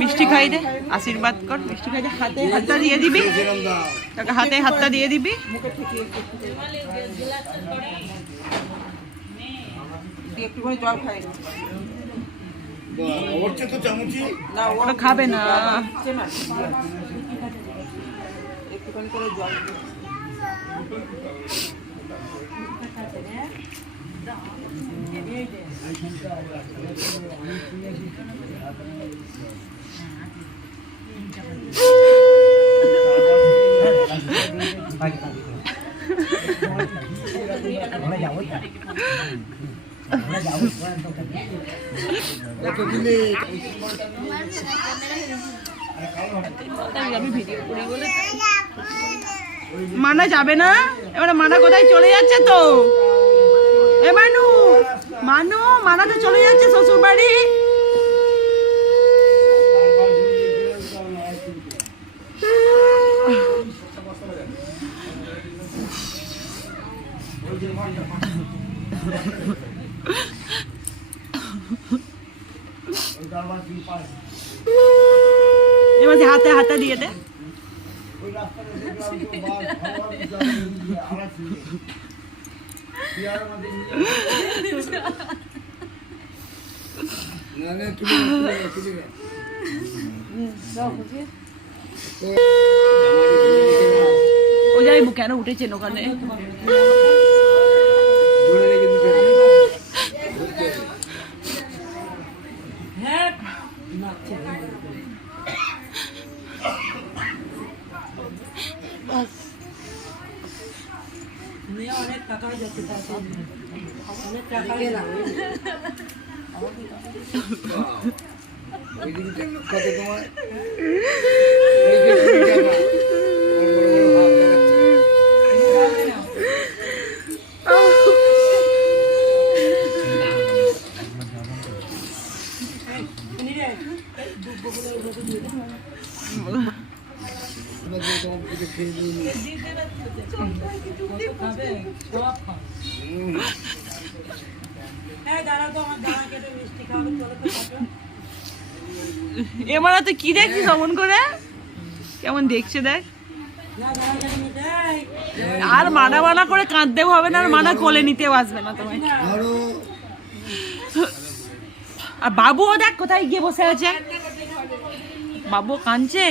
মিষ্টি খাই দে, আশীর্বাদ কর। মিষ্টি খাই দে, হাতে হাতটা দিয়ে দিবি, তাকে হাতে হাতটা দিয়ে দিবি। একটুখানি জল খাই, ওটা খাবে না। একটুখানি করে জল মানা যাবে না। এবারে মানা কোথায় চলে যাচ্ছে তো? এ মানু, মানু, মানা তো চলে যাচ্ছে শ্বশুর বাড়ি। এবার হাতে হাতে দিয়ে দে। ও যাই কেন উঠেছেন ওখানে? অনেক টাকা যাচ্ছে, অনেক টাকা এবার তুই কি দেখছিস অমন করে? কেমন দেখছে দেখ। আর মানা মানা করে কাঁদতেও হবে না, আর মানা কোলে নিতেও আসবে না তোমায়। আর বাবুও দেখ কোথায় গিয়ে বসে আছে, বাবু কাঁদছে।